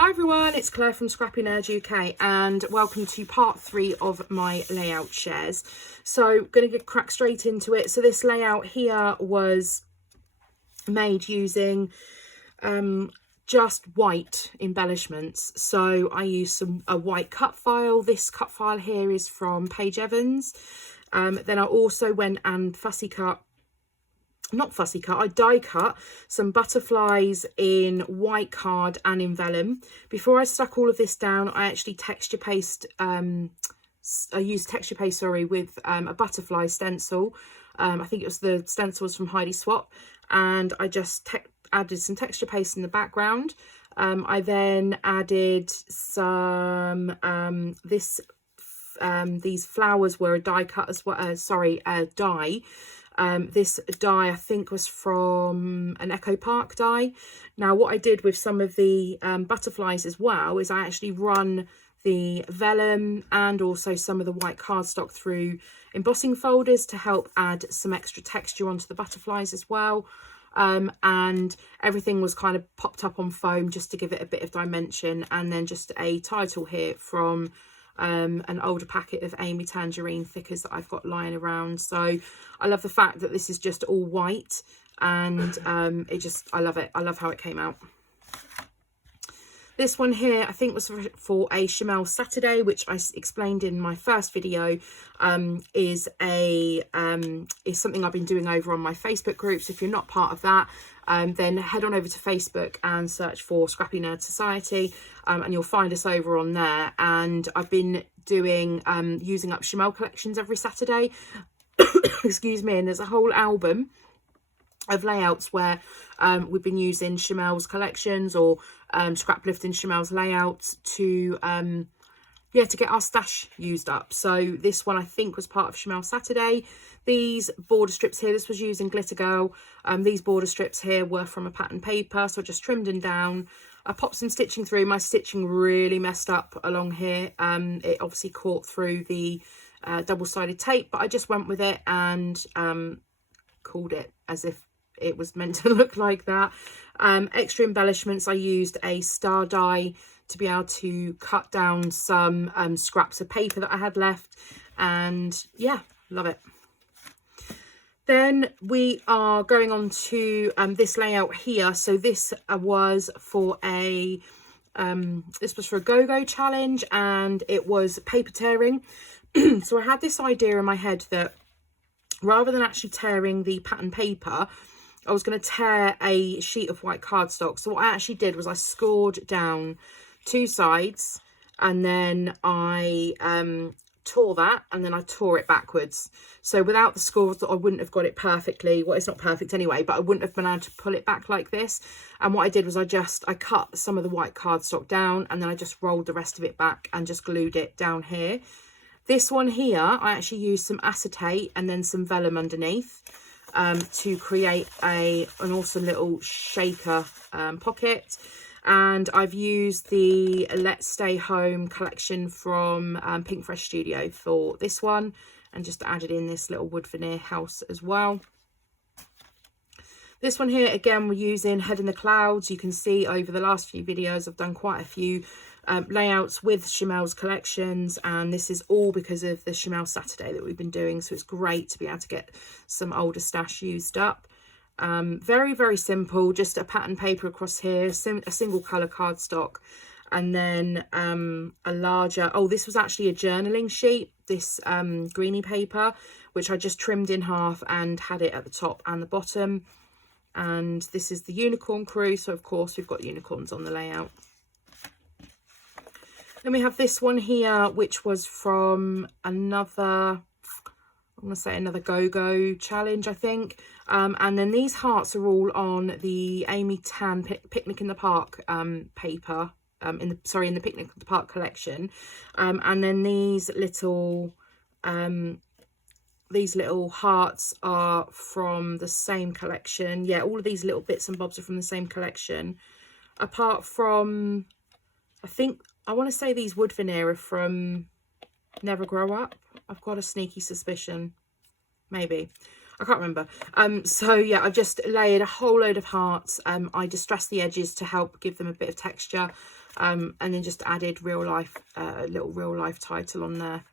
Hi everyone, it's Claire from ScrappyNerdUK and welcome to part 3 of my layout shares. So going to crack straight into it. So this layout here was made using just white embellishments. So I used a white cut file. This cut file here is from Paige Evans. Then I also went and I die cut some butterflies in white card and in vellum. Before I stuck all of this down, I actually texture paste, I used texture paste, sorry, with a butterfly stencil. I think it was the stencils from Heidi Swap, and I just added some texture paste in the background. I then added some, these flowers were a die cut as well, a die. This die I think was from an Echo Park die. Now what I did with some of the butterflies as well is I actually run the vellum and also some of the white cardstock through embossing folders to help add some extra texture onto the butterflies as well. And everything was kind of popped up on foam just to give it a bit of dimension, and then just a title here from an older packet of Amy Tangerine thickers that I've got lying around. So I love the fact that this is just all white, and I love it. I love how it came out. This one here I think was for a Chameleon Saturday, which I explained in my first video, is something I've been doing over on my Facebook groups. If you're not part of that, then head on over to Facebook and search for Scrappy Nerd Society, and you'll find us over on there. And I've been doing using up Chameleon collections every Saturday. Excuse me. And there's a whole album of layouts where we've been using Chameleon's collections or scraplifting Chameleon's layouts to get our stash used up. So this one I think was part of Chameleon Saturday. These border strips here, this was using Glitter Girl. These border strips here were from a pattern paper, so I just trimmed them down. I popped some stitching through. My stitching really messed up along here. It obviously caught through the double-sided tape, but I just went with it and called it as if it was meant to look like that. Extra embellishments, I used a star die to be able to cut down some scraps of paper that I had left, and yeah, love it. Then we are going on to this layout here. So this was for a go-go challenge, and it was paper tearing. So I had this idea in my head that rather than actually tearing the pattern paper, I was going to tear a sheet of white cardstock. So what I actually did was I scored down 2 sides, and then I tore that, and then I tore it backwards. So without the scores, I wouldn't have got it perfectly. Well, it's not perfect anyway, but I wouldn't have been able to pull it back like this. And what I did was I cut some of the white cardstock down, and then I just rolled the rest of it back and just glued it down here. This one here, I actually used some acetate and then some vellum underneath to create an awesome little shaker pocket. And I've used the Let's Stay Home collection from Pink Fresh Studio for this one, and just added in this little wood veneer house as well. This one here, again, we're using Head in the Clouds. You can see over the last few videos I've done quite a few layouts with Chameleon's collections, and this is all because of the Chameleon Saturday that we've been doing. So it's great to be able to get some older stash used up. Very, very simple, just a pattern paper across here, a single colour cardstock, and then a larger, this was actually a journaling sheet, this greeny paper, which I just trimmed in half and had it at the top and the bottom. And this is the unicorn crew, so of course we've got unicorns on the layout. Then we have this one here, which was from another go-go challenge, I think. And then these hearts are all on the Amy Tan Picnic in the Park paper, in the Picnic in the Park collection. And then these little hearts are from the same collection. Yeah, all of these little bits and bobs are from the same collection. Apart from, I want to say these wood veneer are from Never Grow Up. I've got a sneaky suspicion. Maybe. I can't remember. So yeah, I've just layered a whole load of hearts. I distressed the edges to help give them a bit of texture. and then just added real life, little real life title on there.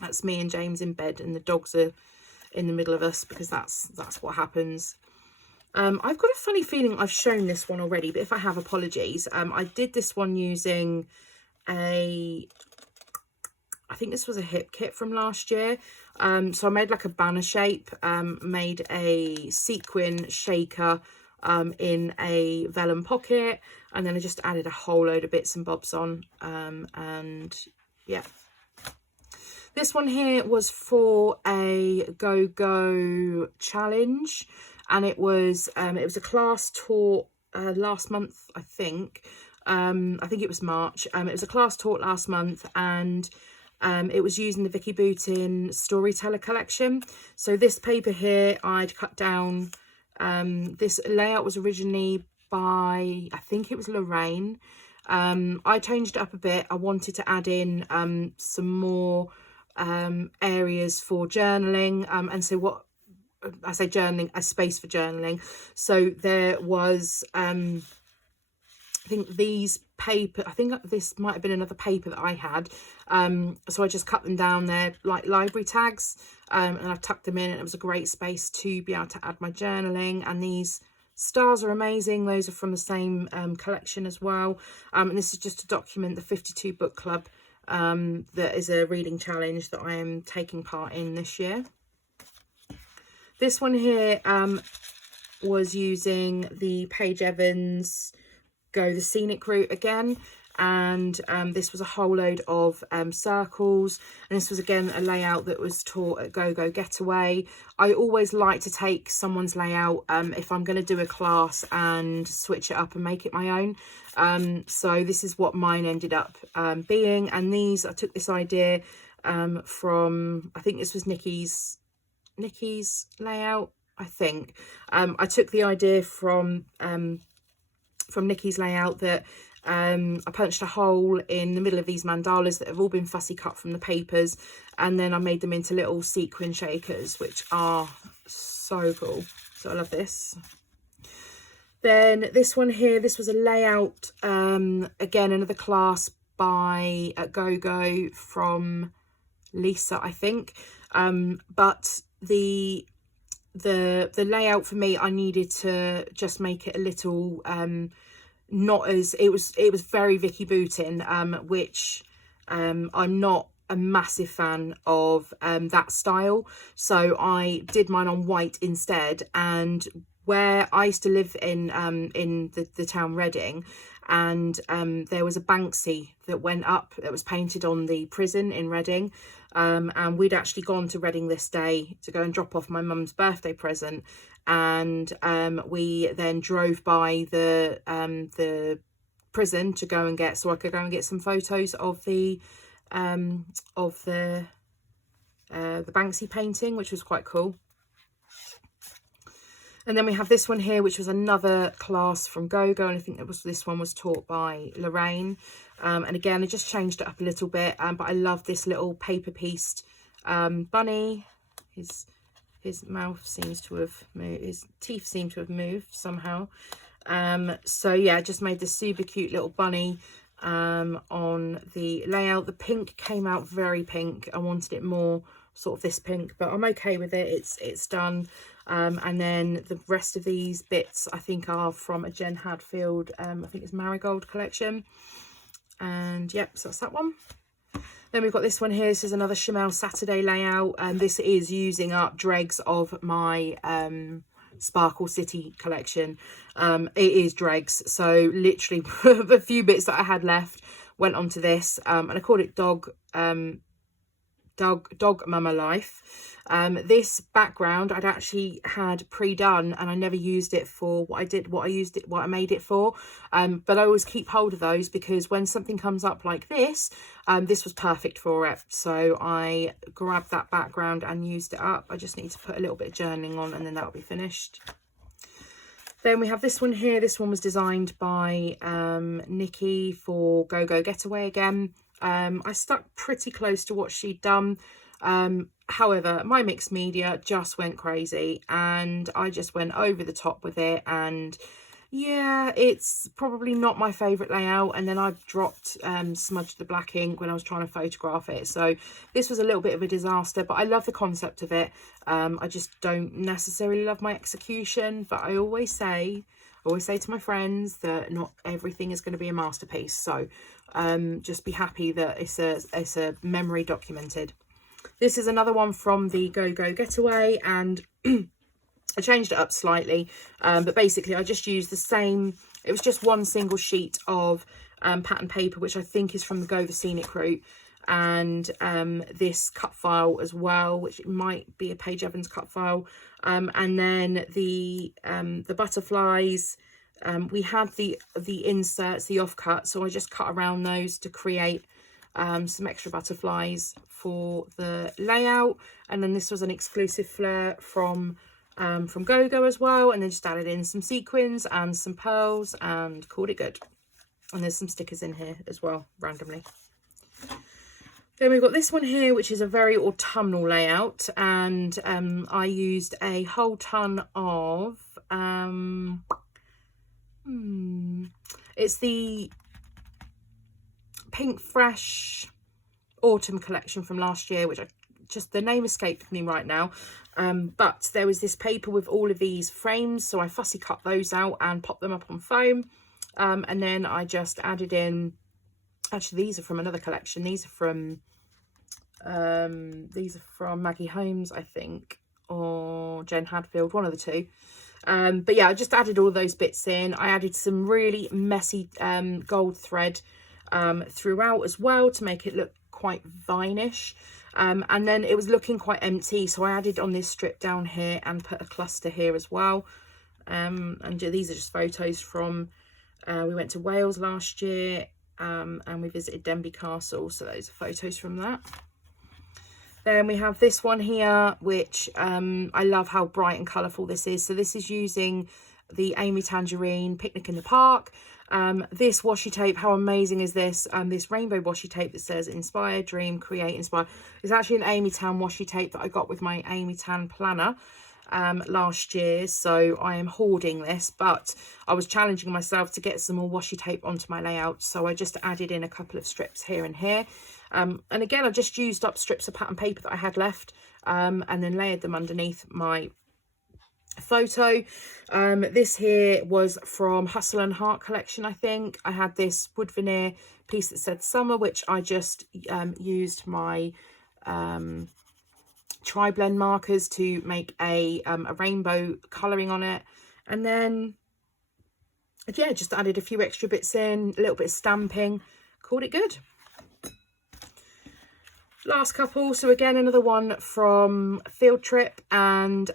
That's me and James in bed, and the dogs are in the middle of us, because that's what happens. I've got a funny feeling I've shown this one already, but if I have, apologies. I did this one using I think this was a hip kit from last year. So I made like a banner shape, made a sequin shaker in a vellum pocket, and then I just added a whole load of bits and bobs on, and yeah. This one here was for a go-go challenge, and it was a class taught last month, I think. I think it was March. It was a class taught last month, and it was using the Vicky Bootin Storyteller collection. So this paper here, I'd cut down. This layout was originally by, I think it was Lorraine. I changed it up a bit. I wanted to add in some more areas for journaling, and so what I say journaling, a space for journaling. So there was I think these paper, I think this might have been another paper that I had, so I just cut them down there like library tags, and I tucked them in, and it was a great space to be able to add my journaling. And these stars are amazing. Those are from the same collection as well, and this is just to document the 52 book club that is a reading challenge that I am taking part in this year. This one here was using the Paige Evans Go the Scenic Route again, and this was a whole load of circles, and this was again a layout that was taught at Go Getaway. I always like to take someone's layout if I'm going to do a class and switch it up and make it my own. So this is what mine ended up being, and these, I took this idea from, I think this was Nikki's layout, I think. I took the idea from Nikki's layout, that I punched a hole in the middle of these mandalas that have all been fussy cut from the papers, and then I made them into little sequin shakers, which are so cool. So I love this. Then this one here, this was a layout, again, another class by Go from Lisa, I think. But the layout for me, I needed to just make it a little not as, it was very Vicky Bootin, which I'm not a massive fan of that style, so I did mine on white instead. And where I used to live in the town Reading, and there was a Banksy that went up that was painted on the prison in Reading, and we'd actually gone to Reading this day to go and drop off my mum's birthday present, and we then drove by the prison to go and get, so I could go and get some photos of the Banksy painting, which was quite cool. And then we have this one here, which was another class from Go, and I think this one was taught by Lorraine. And again, I just changed it up a little bit, but I love this little paper pieced bunny. His mouth seems to have moved, his teeth seem to have moved somehow. So yeah, I just made this super cute little bunny on the layout. The pink came out very pink. I wanted it more sort of this pink, but I'm okay with it. It's done. And then the rest of these bits I think are from a Jen Hadfield, I think it's Marigold collection. And yep, so that's that one. Then we've got this one here. This is another Chameleon Saturday layout, and this is using up dregs of my Sparkle City collection. It is dregs, so literally the few bits that I had left went onto this, and I called it Dog Mama Life. This background I'd actually had pre-done, and I never used it for what I made it for, but I always keep hold of those, because when something comes up like this, this was perfect for it. So I grabbed that background and used it up. I just need to put a little bit of journaling on, and then that'll be finished. Then we have this one here. This one was designed by Nikki for Go Getaway again. I stuck pretty close to what she'd done. However, my mixed media just went crazy, and I just went over the top with it. And Yeah, it's probably not my favourite layout, and then I've dropped smudged the black ink when I was trying to photograph it, so this was a little bit of a disaster, but I love the concept of it. I just don't necessarily love my execution, but I always say to my friends that not everything is going to be a masterpiece, so just be happy that it's a memory documented. This is another one from the Go Go Getaway, and I changed it up slightly, but basically I just used the same, it was just one single sheet of pattern paper, which I think is from the Go the Scenic Route, and this cut file as well, which it might be a Paige Evans cut file, and then the butterflies, we had the inserts, the offcut, so I just cut around those to create some extra butterflies for the layout. And then this was an exclusive flare from Go Go as well, and then just added in some sequins and some pearls and called it good. And there's some stickers in here as well, randomly. Then we've got this one here, which is a very autumnal layout, and I used a whole ton of it's the Pink Fresh Autumn collection from last year, which the name escaped me right now, but there was this paper with all of these frames, so I fussy cut those out and popped them up on foam, and then I just added in, actually these are from another collection, these are from Maggie Holmes, I think, or Jen Hadfield, one of the two. But yeah, I just added all those bits in. I added some really messy gold thread throughout as well to make it look quite vinish, and then it was looking quite empty, so I added on this strip down here and put a cluster here as well. And these are just photos from we went to Wales last year, and we visited Denbigh Castle, so those are photos from that. Then we have this one here, which I love how bright and colourful this is. So this is using the Amy Tangerine Picnic in the Park. This washi tape, how amazing is this? This rainbow washi tape that says inspire, dream, create, inspire. It's actually an Amy Tan washi tape that I got with my Amy Tan planner last year. So I am hoarding this, but I was challenging myself to get some more washi tape onto my layout. So I just added in a couple of strips here and here. And again, I just used up strips of pattern paper that I had left, and then layered them underneath my photo. This here was from Hustle and Heart collection, I think. I had this wood veneer piece that said summer, which I just used my tri-blend markers to make a rainbow colouring on it, and then yeah, just added a few extra bits in, a little bit of stamping, called it good. Last couple, so again another one from Field Trip, and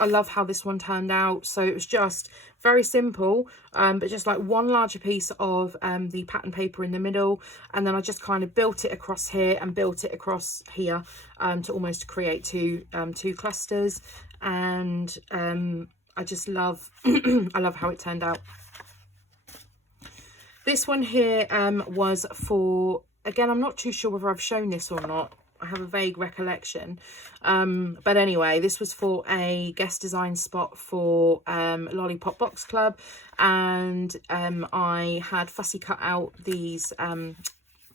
I love how this one turned out. So it was just very simple, but just like one larger piece of the pattern paper in the middle, and then I just kind of built it across here and built it across here to almost create two clusters. And I just love I love how it turned out. This one here was for, again, I'm not too sure whether I've shown this or not. I have a vague recollection. But anyway, this was for a guest design spot for Lollipop Box Club. And I had fussy cut out these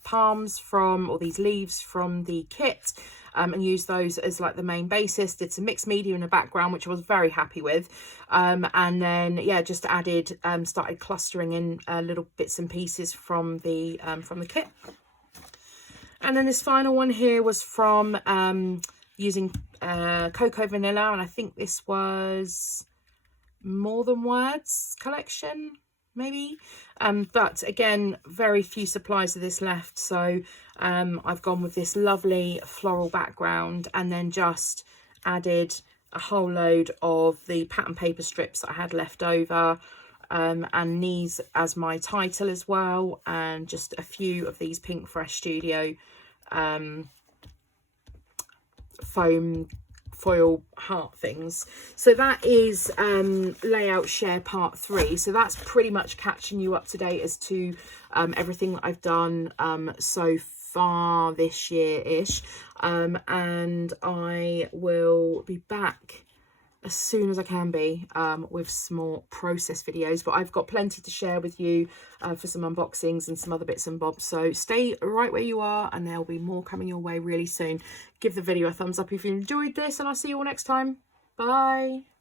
palms from, or these leaves from the kit, and used those as like the main basis. Did some mixed media in the background, which I was very happy with. And then, yeah, just added, started clustering in little bits and pieces from the kit. And then this final one here was from using Cocoa Vanilla, and I think this was More Than Words collection, maybe. But again, very few supplies of this left, so I've gone with this lovely floral background, and then just added a whole load of the pattern paper strips that I had left over, and these as my title as well, and just a few of these Pink Fresh Studio foam foil heart things. So that is layout share part 3. So that's pretty much catching you up to date as to everything that I've done so far this year-ish, and I will be back as soon as I can be with some more process videos, but I've got plenty to share with you for some unboxings and some other bits and bobs. So stay right where you are, and there'll be more coming your way really soon. Give the video a thumbs up if you enjoyed this, and I'll see you all next time. Bye.